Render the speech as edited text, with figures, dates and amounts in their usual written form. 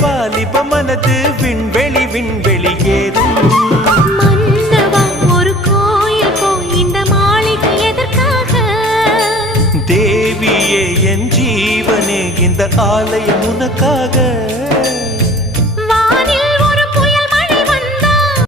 வாலிப மனது விண்வெளி விண்வெளி ஏறும். மன்னவா ஒரு கோயில் இந்த மாளிகை எதற்காக? தேவியே என் ஜீவனே இந்த ஆலயம் உனக்காக.